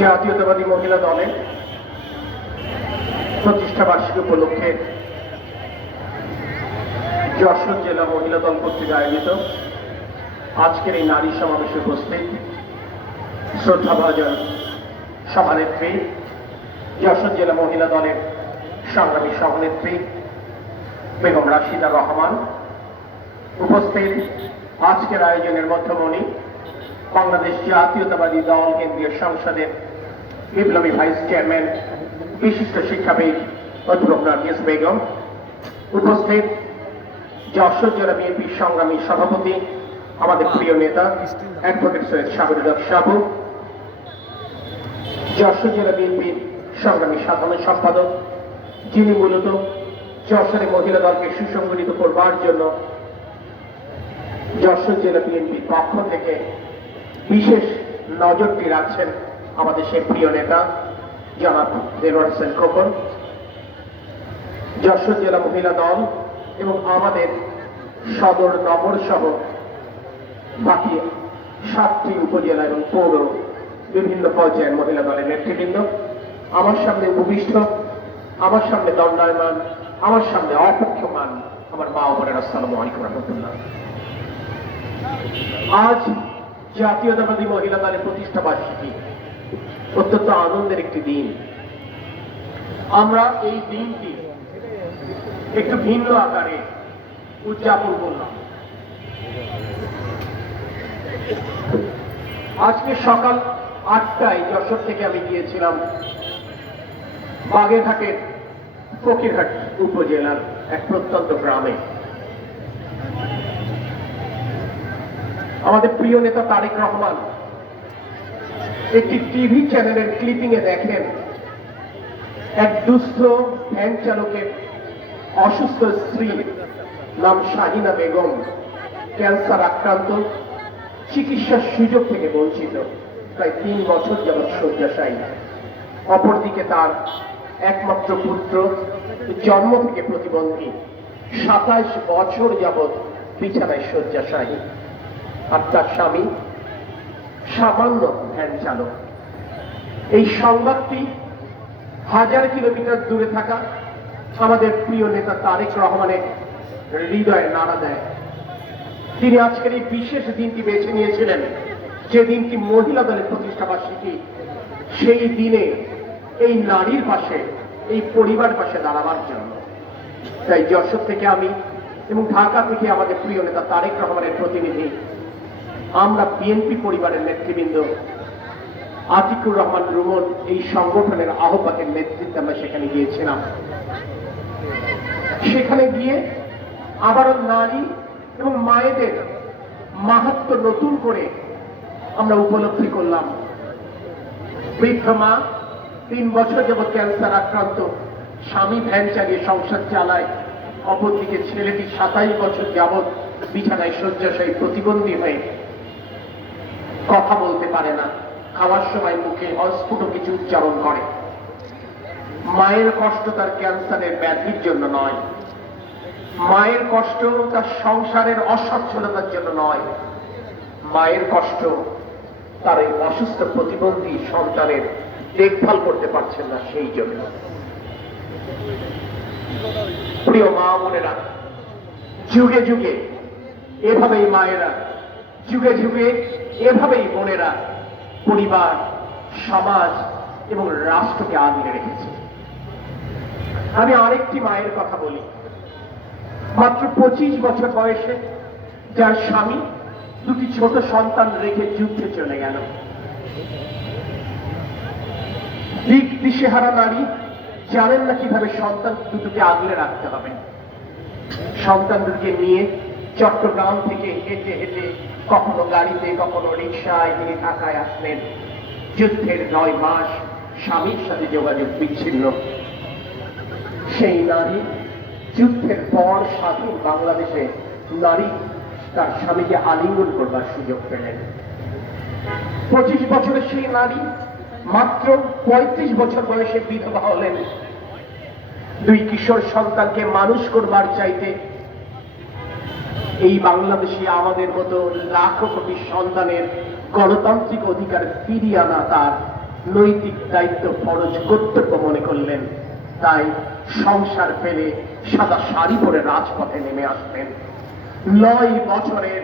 জাতীয়তাবাদী মহিলা দলের প্রতিষ্ঠা বার্ষিকী উপলক্ষে যশোর জেলা মহিলা দল কর্তৃক আয়োজিত আজকের এই নারী সমাবেশে উপস্থিত শ্রদ্ধাভাজন সভানেত্রী, যশোর জেলা মহিলা দলের সংগ্রামী সভানেত্রী বেগম রাশিদা রহমান, উপস্থিত আজকের আয়োজনের মধ্যমণি বাংলাদেশ জাতীয়তাবাদী দল কেন্দ্রীয় সংসদের বিপ্লবী ভাইস চেয়ারম্যান বিশিষ্ট শিক্ষাবিদ অধ্যাপক নার্গিস বেগম, উপস্থিত যশোর জেলা বিএনপির সংগ্রামী সভাপতি আমাদের প্রিয় নেতা অ্যাডভোকেট সৈয়দ সাবির সাবু, যশোর জেলা বিএনপির সংগ্রামী সাধারণ সম্পাদক, যিনি মূলত যশোরে মহিলা দলকে সুসংগঠিত করবার জন্য যশোর জেলা বিএনপির পক্ষ থেকে বিশেষ নজরটি রাখছেন আমাদের সেই প্রিয় নেতা জনাব দেলোয়ার হোসেন খোকন। যশোর জেলা মহিলা দল এবং আমাদের সদর নগর সহ বাকি 7টি উপজেলা এবং পৌর বিভিন্ন পর্যায়ের মহিলা দলের নেতৃবৃন্দ, আমার সামনে উপবিষ্ট, আমার সামনে দণ্ডায়মান, আমার সামনে অপক্ষমান আমার মা ও বোনেরা, আসসালামু আলাইকুম রহমতুল্লাহ। আজ জাতীয়তাবাদী মহিলা দলের প্রতিষ্ঠা বার্ষিকী, অত্যন্ত আনন্দের একটি দিন। আমরা এই দিনটি একটু ভিন্ন আকারে উদযাপন করলাম। আজকে সকাল 8টায় যশোর থেকে আমি গিয়েছিলাম বাগেরহাটের ফকিরহাট উপজেলার এক প্রত্যন্ত গ্রামে। আমাদের প্রিয় নেতা তারেক রহমান একটি টিভি চ্যানেলের ক্লিপিং এ দেখেন এক দুস্থ ভ্যান চালকের অসুস্থ স্ত্রী নাম শাহিনা বেগম ক্যান্সার আক্রান্ত, চিকিৎসার সুযোগ থেকে বঞ্চিত, প্রায় 3 বছর যাবৎ শয্যাশায়ী। অপরদিকে তার একমাত্র পুত্র জন্ম থেকে প্রতিবন্ধী, 27 বছর যাবৎ বিছানায় শয্যাশায়ী, আর তার স্বামী সামান্য ভ্যান চালক। এই সংবাদটি 1000 কিলোমিটার দূরে থাকা আমাদের প্রিয় নেতা তারেক রহমানের হৃদয়ে নাড়া দেয়। তিনি আজকের এই বিশেষ দিনটি বেছে নিয়েছিলেন, যে দিনটি মহিলা দলের প্রতিষ্ঠা বার্ষিকী। সেই দিনে এই নারীর পাশে, এই পরিবার পাশে দাঁড়াবার জন্য। তাই যশোর থেকে আমি এবং ঢাকা থেকে আমাদের প্রিয় নেতা তারেক রহমানের প্রতিনিধি, আমরা বিএনপি পরিবারের নেতৃবৃন্দ, আতিকুর রহমান রুমন এই সংগঠনের আহ্বায়কের নেতৃত্বে আমরা সেখানে গিয়েছিলাম। সেখানে গিয়ে আবারও নারী এবং মায়েদের মাহাত্ম্য নতুন করে আমরা উপলব্ধি করলাম। বৃদ্ধ মা 3 বছর যাবৎ ক্যান্সার আক্রান্ত, স্বামী ভ্যান চালিয়ে সংসার চালায়, অপরদিকে ছেলেটি 27 বছর যাবৎ বিছানায় শয্যাশায়ী, প্রতিবন্ধী হয়ে কথা বলতে পারে না, খাওয়ার সময় মুখে অস্ফুট কিছু উচ্চারণ করে। মায়ের কষ্ট তার ক্যান্সারের ব্যাধির জন্য নয়, মায়ের কষ্ট তার সংসারের অসচ্ছলতার জন্য নয়, মায়ের কষ্ট তার এই অসুস্থ প্রতিবন্ধী সন্তানের দেখভাল করতে পারছেন না সেই জন্য। প্রিয় মা বোনেরা, যুগে যুগে এভাবেই মায়েরা, যুগে যুগে এভাবেই বোনেরা পরিবার, সমাজ এবং রাষ্ট্রকে আগলে রেখেছে। আমি আরেকটি মায়ের কথা বলি। মাত্র 25 বছর বয়সে যার স্বামী 2টি ছোট সন্তান রেখে যুদ্ধে চলে গেল। দিক দিশেহারা নারী জানেন না কিভাবে সন্তান দুটোকে আগলে রাখতে হবে। সন্তান দুটোকে নিয়ে চট্টগ্রাম থেকে হেঁটে হেঁটে, কখনো গাড়িতে, কখনো রিক্সায়, তিনি ঢাকায় আসলেন। যুদ্ধের 9 মাস স্বামীর সাথে যোগাযোগ বিচ্ছিন্ন সেই নারী যুদ্ধের পর স্বাধীন বাংলাদেশে নারী তার স্বামীকে আলিঙ্গন করবার সুযোগ পেলেন। 25 বছরের সেই নারী মাত্র 35 বছর বয়সে বিধবা হলেন। 2 কিশোর সন্তানকে মানুষ করবার চাইতে এই বাংলাদেশে আমাদের মতো লাখো কোটি সন্তানের গণতান্ত্রিক অধিকার ফিরিয়ে আনা তার নৈতিক দায়িত্ব ফরজ কর্তব্য মনে করলেন। তাই সংসার ফেলে সাদা শাড়ি পরে রাজপথে নেমে আসলেন। 9 বছরের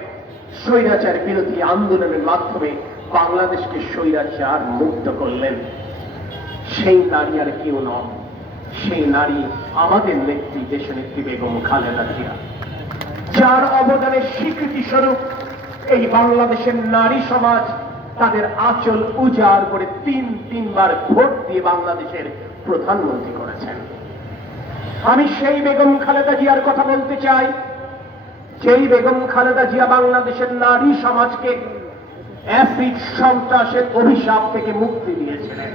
স্বৈরাচার বিরোধী আন্দোলনের মাধ্যমে বাংলাদেশকে স্বৈরাচার মুক্ত করলেন। সেই নারী আর কেউ নন, সেই নারী আমাদের নেত্রী, দেশনেত্রী বেগম খালেদা জিয়া, যার অবদানের স্বীকৃতি স্বরূপ এই বাংলাদেশের নারী সমাজ তাদের আঁচল উজাড় করে তিনবার ভোট দিয়ে বাংলাদেশের প্রধানমন্ত্রী করেছেন। আমি সেই বেগম খালেদা জিয়ার কথা বলতে চাই, যেই বেগম খালেদা জিয়া বাংলাদেশের নারী সমাজকে অ্যাসিড সন্ত্রাসের অভিশাপ থেকে মুক্তি দিয়েছিলেন।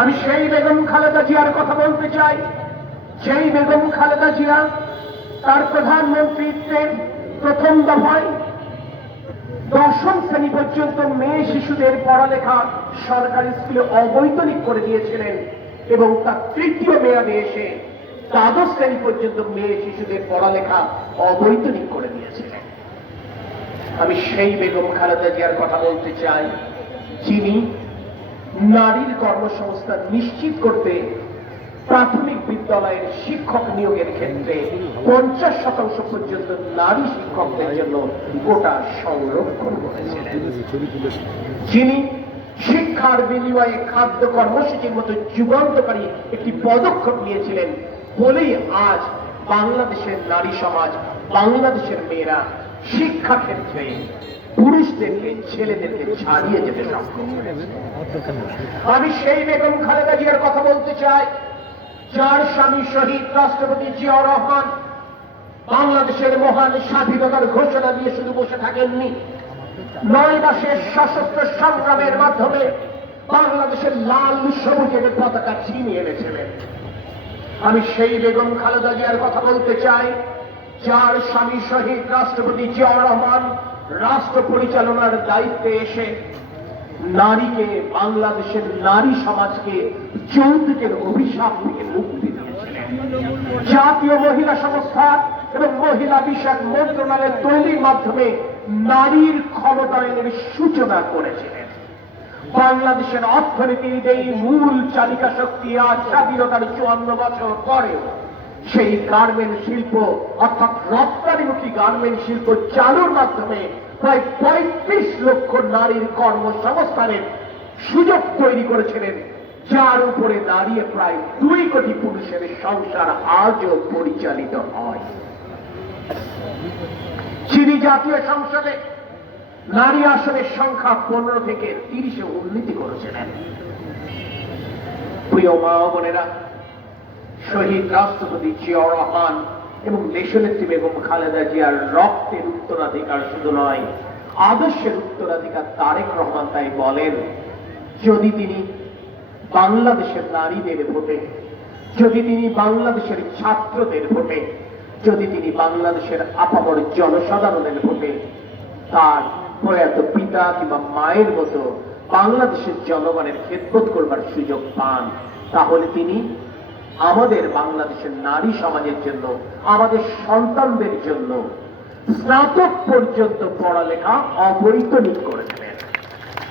আমি সেই বেগম খালেদা জিয়ার কথা বলতে চাই, যেই বেগম খালেদা জিয়া তার প্রধানমন্ত্রীত্বের প্রথম দফায় 10ম শ্রেণী পর্যন্ত মেয়ে শিশুদের পড়ালেখা সরকারি স্কুলে অবৈতনিক করে দিয়েছিলেন এবং তার তৃতীয় মেয়াদে এসে 12 শ্রেণী পর্যন্ত মেয়ে শিশুদের পড়ালেখা অবৈতনিক করে দিয়েছিলেন। আমি সেই বেগম খালেদা জিয়ার কথা বলতে চাই, যিনি নারীর কর্মসংস্থান নিশ্চিত করতে প্রাথমিক বিদ্যালয়ের শিক্ষক নিয়োগের ক্ষেত্রে 50% পর্যন্ত নারী শিক্ষকদের জন্য কোটা সংরক্ষণ করেছিলেন, যিনি শিক্ষার বিনিময়ে খাদ্য কর্মসূচির মতো যুগান্তকারী একটি পদক্ষেপ নিয়েছিলেন বলেই আজ বাংলাদেশের নারী সমাজ, বাংলাদেশের মেয়েরা শিক্ষা ক্ষেত্রে পুরুষদেরকে, ছেলেদেরকে ছাড়িয়ে যেতে সক্ষম হয়েছে। আমি সেই বেগম খালেদা জিয়ার কথা বলতে চাই, যার স্বামী শহীদ রাষ্ট্রপতি জিয়াউর রহমান বাংলাদেশের মহান স্বাধীনতার ঘোষণা দিয়ে শুধু বসে থাকেননি, 9 মাসের সশস্ত্র সংগ্রামের মাধ্যমে বাংলাদেশের লাল সবুজের পতাকা ছিনিয়ে এনেছিলেন। আমি সেই বেগম খালেদা জিয়ার কথা বলতে চাই, যার স্বামী শহীদ রাষ্ট্রপতি জিয়াউর রহমান রাষ্ট্র পরিচালনার দায়িত্বে এসে নারীকে, বাংলাদেশের নারী সমাজকে যৌতুকের অভিশাপ থেকে মুক্তি দিয়েছিলেন। জাতীয় মহিলা সংস্থা এবং মহিলা বিষয়ক মন্ত্রণালয় তৈরির মাধ্যমে নারীর ক্ষমতায়নের সূচনা করেছিলেন। বাংলাদেশের অর্থনীতির এই মূল চালিকা শক্তি আজ স্বাধীনতার 54 বছর পরেও সেই গার্মেন্ট শিল্প অর্থাৎ রপ্তানিমুখী গার্মেন্ট শিল্প চালুর মাধ্যমে প্রায় 35 লক্ষ নারীর কর্মসংস্থানের সুযোগ তৈরি করেছিলেন, যার উপরে দাঁড়িয়ে প্রায় 2 কোটি পুরুষের সংসার আজও পরিচালিত হয়। যিনি জাতীয় সংসদে নারী আসনের সংখ্যা 15 থেকে 30-এ উন্নীত করেছিলেন। প্রিয় মা ও বোনেরা, শহীদ রাষ্ট্রপতি জিয়াউর রহমান এবং দেশনেত্রী বেগম খালেদা জিয়ার রক্তের উত্তরাধিকার শুধু নয়, আদর্শের উত্তরাধিকার তারেক রহমান তাই বলেন, যদি তিনি বাংলাদেশের নারীদের ভোটে, যদি তিনি বাংলাদেশের ছাত্রদের ভোটে, যদি তিনি বাংলাদেশের আপামর জনসাধারণের ভোটে তার প্রয়াত পিতা কিংবা মায়ের মতো বাংলাদেশের জনগণের খেদমত করবার সুযোগ পান, তাহলে তিনি আমাদের বাংলাদেশের নারী সমাজের জন্য, আমাদের সন্তানদের জন্য স্নাতক পর্যন্ত পড়ালেখা অবৈতনিক করে দেবেন,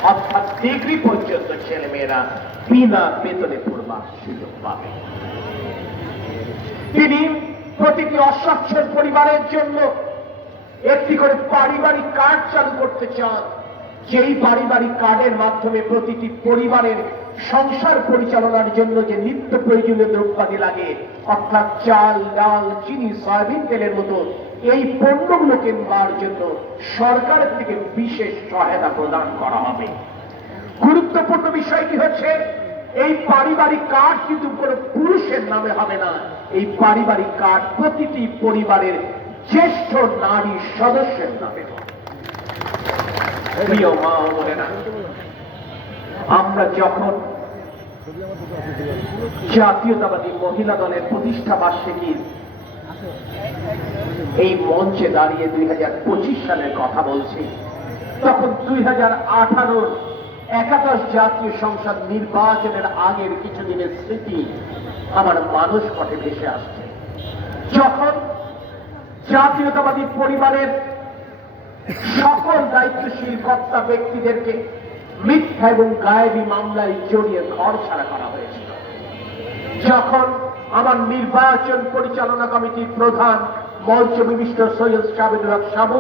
অর্থাৎ ডিগ্রি পর্যন্ত ছেলেমেয়েরা বিনা বেতনে পড়বার সুযোগ পাবে। তিনি প্রতিটি অসচ্ছল পরিবারের জন্য একটি করে পারিবারিক কার্ড চালু করতে চান, যেই পারিবারিক কার্ডের মাধ্যমে প্রতিটি পরিবারের সংসার পরিচালনার জন্য যে নিত্য প্রয়োজনীয় দ্রব্যাদি লাগে, অর্থাৎ চাল, ডাল, চিনি, সয়াবিন তেলের মতো এই পণ্যগুলো কেনার জন্য সরকারের থেকে বিশেষ সহায়তা প্রদান করা হবে। গুরুত্বপূর্ণ বিষয়টি হচ্ছে, এই পারিবারিক কার্ড কিন্তু কোনো পুরুষের নামে হবে না, এই পারিবারিক কার্ড প্রতিটি পরিবারের জ্যেষ্ঠ নারী সদস্যের নামে হবে। প্রিয় মা ও বোনেরা, আমরা যখন জাতীয়তাবাদী মহিলা দলের প্রতিষ্ঠা বার্ষিকীর এই মঞ্চে দাঁড়িয়ে 2025 সালের কথা বলছি, তখন 2018-র 11 জাতীয় সংসদ নির্বাচনের আগের কিছুদিনের স্মৃতি আমার মানস পটে ভেসে আসছে, যখন জাতীয়তাবাদী পরিবারের সকল দায়িত্বশীল কর্তা ব্যক্তিদেরকে মিথ্যা এবং গায়েবী মামলায় জড়িয়ে ঘর ছাড়া করা হয়েছিল। যখন আমার নির্বাচন পরিচালনা কমিটির প্রধান মঞ্চ বিশিষ্ট সৈয়দ সাবিনুল হক সাবু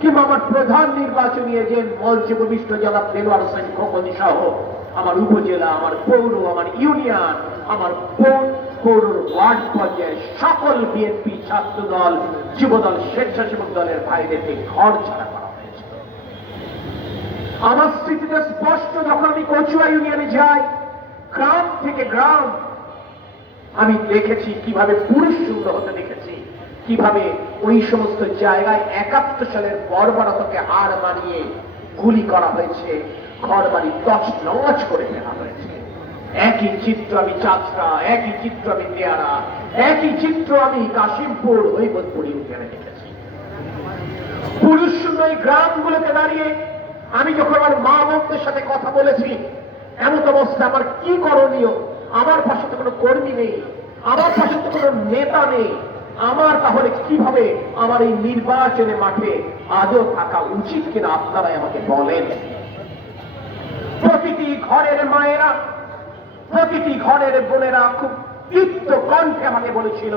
কিংবা আমার প্রধান নির্বাচনী এজেন্ট মঞ্চ বিশিষ্ট জনাব দেলোয়ার হোসেন খোকন সহ আমার উপজেলা, আমার পৌর, আমার ইউনিয়ন, আমার পৌর ওয়ার্ড পর্যায়ে সকল বিএনপি ছাত্র দল, যুবদল, স্বেচ্ছাসেবক দলের ভাইদেরকে ঘর ছাড়া করা হয়েছিল। আমার স্মৃতিতে স্পষ্ট, যখন আমি কচুয়া ইউনিয়নে যাই, গ্রাম থেকে গ্রাম আমি দেখেছি কিভাবে পুরুষ শূন্য হতে দেখেছি, কিভাবে ওই সমস্ত জায়গায় 71 সালের বর্বরতাকে হার মানিয়ে গুলি করা হয়েছে, ঘর বাড়ি তছনছ করে ফেলা হয়েছে। একই চিত্র আমি চাচরা, একই চিত্র আমি দেয়ারা, একই চিত্র আমি কাশিমপুর, হৈবতপুর ইউনিয়নে দেখেছি। পুরুষ শূন্য এই গ্রামগুলোতে দাঁড়িয়ে আমি যখন আমার মা বোনদের সাথে কথা বলেছি, এমন অবস্থা আমার কি করণীয়, আমার পাশে তো কোনো কর্মী নেই, আমার পাশে তো কোনো নেতা নেই, আমার তাহলে কিভাবে আমার এই নির্বাচনে মাঠে আদৌ থাকা উচিত কিনা আপনারাই আমাকে বলেন। প্রতিটি ঘরের মায়েরা, প্রতিটি ঘরের বোনেরা খুব দীপ্ত কণ্ঠে আমাকে বলেছিল,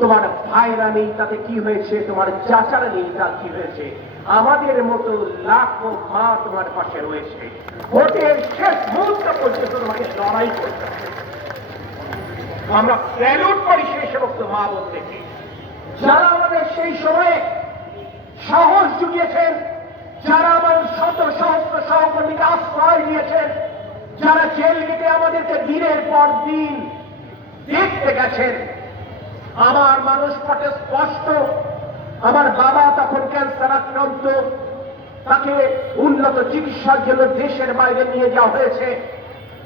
তোমার ভাইরা নেই তাতে কি হয়েছে, তোমার চাচারা নেই তার কি হয়েছে, আমাদের মতো লাখো মা তোমার পাশে রয়েছে, ভোটের শেষ মুহূর্ত পর্যন্ত তোমাকে লড়াই করতে হবে। আমরা স্যালুট করি সেই সমস্ত মা বোনদেরকে যারা আমাদের সেই সময়ে সাহস জুগিয়েছেন, যারা আমার শত সহস্র সহকর্মীকে আশ্রয় দিয়েছেন, যারা জেল গেটে আমাদেরকে দিনের পর দিন দেখতে গেছেন। আমার মানুষ পটে স্পষ্ট, আমার বাবা তখন ক্যান্সার আক্রান্ত, তাকে উন্নত চিকিৎসার জন্য দেশের বাইরে নিয়ে যাওয়া হয়েছে।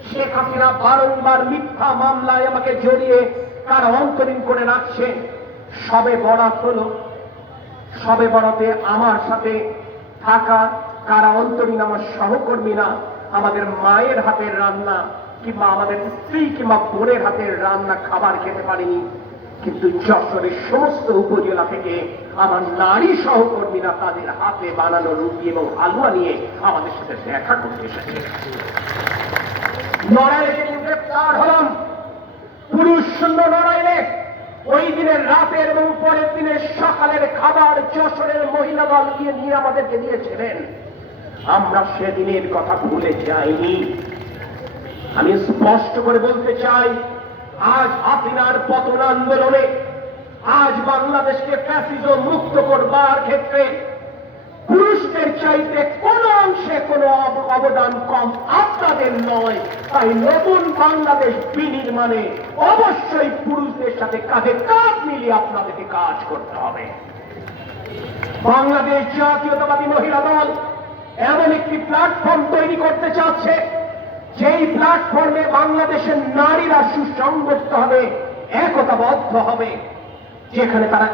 শেখ হাসিনা বারংবার মিথ্যা মামলায় আমাকে জড়িয়ে কারা অন্তরীণ করে রাখছে। সবে বরাত হলো, সবে বরাতে আমার সাথে থাকা কারা অন্তরীণ আমার সহকর্মীরা আমাদের মায়ের হাতের রান্না কিংবা আমাদের স্ত্রী কিংবা বোনের হাতের রান্না খাবার খেতে পারিনি, কিন্তু যশোরের সমস্ত উপজেলা থেকে আমার নারী সহকর্মীরা তাদের হাতে বানানো রুটি এবং হালুয়া নিয়ে আমাদের সাথে দেখা করতে এসেছে। নড়াইলে গ্রেপ্তার হলাম, পুরুষ শূন্য নড়াইলে ওই দিনের রাতের এবং পরের দিনের সকালের খাবার যশোরের মহিলা দল নিয়ে আমাদেরকে দিয়েছিলেন। আমরা সেদিনের কথা ভুলে যাইনি। আমি স্পষ্ট করে বলতে চাই, আজ হাসিনার পতন আন্দোলনে, আজ বাংলাদেশকে ফ্যাসিজম মুক্ত করবার ক্ষেত্রে পুরুষদের চাইতে কোন অংশে কোন অবদান কম আপনাদের নয়। তাই নতুন বাংলাদেশ বিনির্মাণে অবশ্যই পুরুষদের সাথে কাঁধে কাঁধ মিলিয়ে আপনাদেরকে কাজ করতে হবে। বাংলাদেশ জাতীয়তাবাদী মহিলা দল এমন একটি প্ল্যাটফর্ম তৈরি করতে চাচ্ছে, যেই প্ল্যাটফর্মে বাংলাদেশের নারীরা সুসংগঠিত হবে, একতাবদ্ধ হবে, যেখানে তারা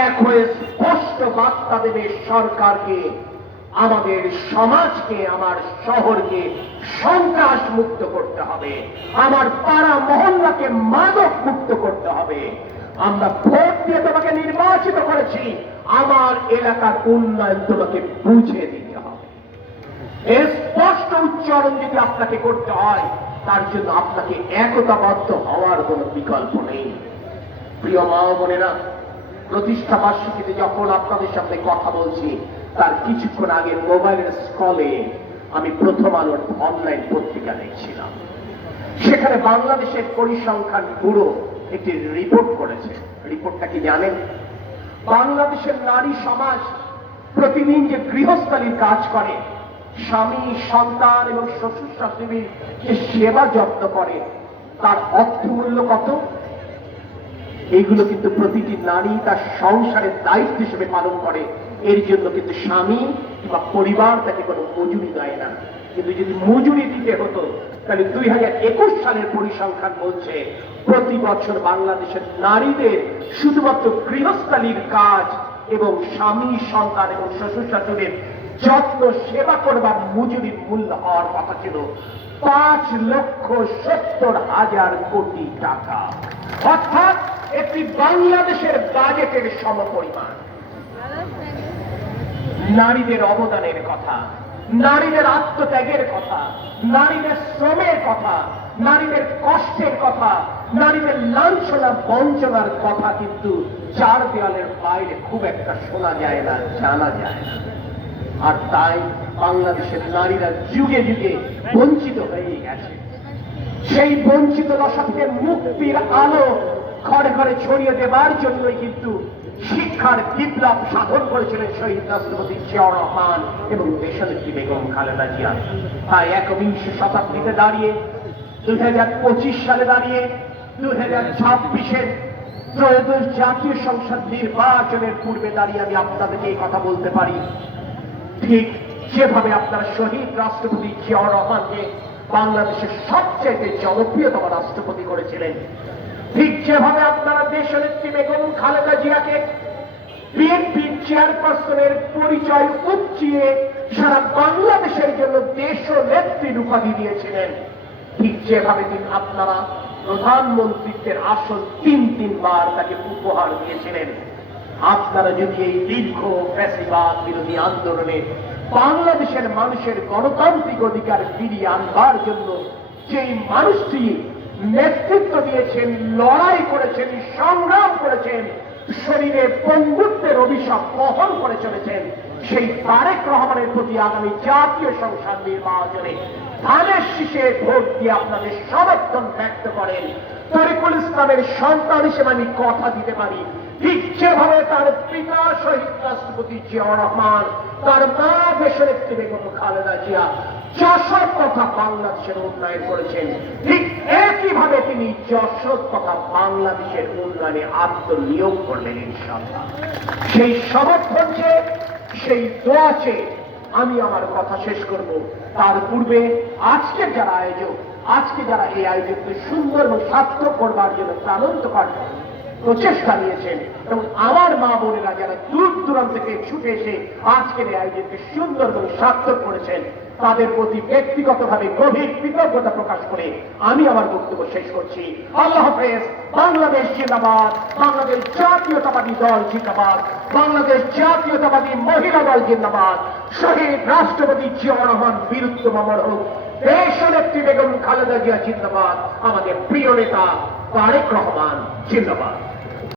এক হয়ে স্পষ্ট বার্তা দেবে সরকারকে, আমাদের সমাজকে, আমার শহরকে সন্ত্রাস মুক্ত করতে হবে, আমার পাড়া মহল্লাকে মাদক মুক্ত করতে হবে। আমরা ভোট দিয়ে তোমাকে নির্বাচিত করেছি, আমার এলাকার উন্নয়ন তোমাকে বুঝিয়ে দিতে হবে। এর স্পষ্ট উচ্চারণ যদি আপনাকে করতে হয়, তার জন্য আপনাকে একতাবদ্ধ হওয়ার কোনো বিকল্প নেই। প্রিয় মা ও বোনেরা, প্রতিষ্ঠা বার্ষিকীতে যখন আপনাদের সাথে কথা বলছি, তার কিছুক্ষণ আগে মোবাইলের স্ক্রলে আমি প্রথম আলোর অনলাইন পত্রিকা দেখছিলাম। সেখানে বাংলাদেশের পরিসংখ্যান ব্যুরো একটি রিপোর্ট করেছে। রিপোর্টটা কি জানেন? বাংলাদেশের নারী সমাজ প্রতিদিন যে গৃহস্থালীর কাজ করে, স্বামী, সন্তান এবং শ্বশুর শাশুড়ির যে সেবা যত্ন করে, তার অর্থমূল্য কত? এইগুলো কিন্তু প্রতিটি নারী তার সংসারের দায়িত্ব হিসেবে পালন করে। এর জন্য কিন্তু স্বামী কিংবা পরিবার তাকে কোনো মজুরি দেয় না। কিন্তু যদি মজুরি দিতে হতো, তাহলে 2021 সালের পরিসংখ্যান বলছে প্রতি বছর বাংলাদেশের নারীদের শুধুমাত্র গৃহস্থালীর কাজ এবং স্বামী, সন্তান এবং শ্বশুর শাশুড়ির যত্ন সেবা করবার মজুরির মূল্য হওয়ার কথা ছিল 5,70,000 কোটি টাকা, অর্থাৎ একটি বাংলাদেশের বাজেটের সমপরিমাণ। নারীদের অবদানের কথা নারীদের আত্মত্যাগের কথা, নারীদের শ্রমের কথা, নারীদের কষ্টের কথা, নারীদের লাঞ্ছনা বঞ্চনার কথা কিন্তু চার দেওয়ালের বাইরে খুব একটা শোনা যায় না, জানা যায় না। আর তাই বাংলাদেশের নারীরা যুগে যুগে বঞ্চিত হয়ে গেছে। সেই বঞ্চিত দশা থেকে মুক্তির আলো ঘরে ঘরে ছড়িয়ে দেবার জন্যই কিন্তু শিক্ষার বিপ্লব সাধন করেছিলেন শহীদ রাষ্ট্রপতি জিয়াউর রহমান এবং দেশনেত্রী বেগম খালেদা জিয়া। তাই একবিংশ শতাব্দীতে দাঁড়িয়ে 2025 সালে দাঁড়িয়ে 2026-এর ত্রয়োদশ জাতীয় সংসদ নির্বাচনের পূর্বে দাঁড়িয়ে আমি আপনাদেরকে এই কথা বলতে পারি, ঠিক যেভাবে আপনারা শহীদ রাষ্ট্রপতি জিয়াউর রহমানকে বাংলাদেশের সবচেয়ে জনপ্রিয়তম রাষ্ট্রপতি করেছিলেন, ঠিক যেভাবে আপনারা দেশনেত্রী বেগম খালেদা জিয়াকে বিএনপি চেয়ারপারসনের পরিচয় উচ্চিয়ে সারা বাংলাদেশের জন্য দেশ নেত্রীর উপাধি দিয়েছিলেন, ঠিক যেভাবে তিনি আপনারা প্রধানমন্ত্রীত্বের আসন তিনবার তাকে উপহার দিয়েছিলেন। আপনারা যদি এই দীর্ঘ ফ্যাসিবাদ বিরোধী আন্দোলনে বাংলাদেশের মানুষের গণতান্ত্রিক অধিকার ফিরিয়ে আনবার জন্য যেই মানুষটি নেতৃত্ব দিয়েছেন, লড়াই করেছেন, সংগ্রাম করেছেন, শরীরে বন্ধুত্বের অভিশাপ বহন করে চলেছেন, সেই তারেক রহমানের প্রতি আগামী জাতীয় সংসদ নির্বাচনে ধানের শীষে ভোট দিয়ে আপনাদের সমর্থন ব্যক্ত করেন। তরিকুল ইসলামের সন্তান হিসেবে আমি কথা দিতে পারি, ঠিক যেভাবে তার পিতা শহীদ রাষ্ট্রপতি জিয়াউর রহমান, তার মা দেশনেত্রী বেগম খালেদা জিয়া যশোর তথা বাংলাদেশের উন্নয়ন করেছেন, ঠিক একইভাবে তিনি যশোর তথা বাংলাদেশের উন্নয়নে আত্মনিয়োগ করলেন ইনশাআল্লাহ। সেই সমর্থন চেয়ে, সেই দোয়া চেয়ে আমি আমার কথা শেষ করব। তার পূর্বে আজকের যারা আয়োজক, আজকে যারা এই আয়োজনকে সুন্দর এবং সার্থক করবার জন্য প্রাণান্তকর প্রচেষ্টা নিয়েছেন এবং আমার মা বোনেরা যারা দূর দূরান্ত থেকে ছুটে এসে আজকের এই আয়োজনকে সুন্দর এবং সার্থক করেছেন, তাদের প্রতি ব্যক্তিগতভাবে গভীর কৃতজ্ঞতা প্রকাশ করে আমি আমার বক্তব্য শেষ করছি। আল্লাহ হাফেজ। বাংলাদেশ জিন্দাবাদ, বাংলাদেশ জাতীয়তাবাদী দল জিন্দাবাদ, বাংলাদেশ জাতীয়তাবাদী মহিলা দল জিন্দাবাদ, শহীদ রাষ্ট্রপতি জিয়াউর রহমান বীরুত্তম অমর হোক, দেশনেত্রী বেগম খালেদা জিয়া জিন্দাবাদ, আমাদের প্রিয় নেতা তারেক রহমান জিন্দাবাদ।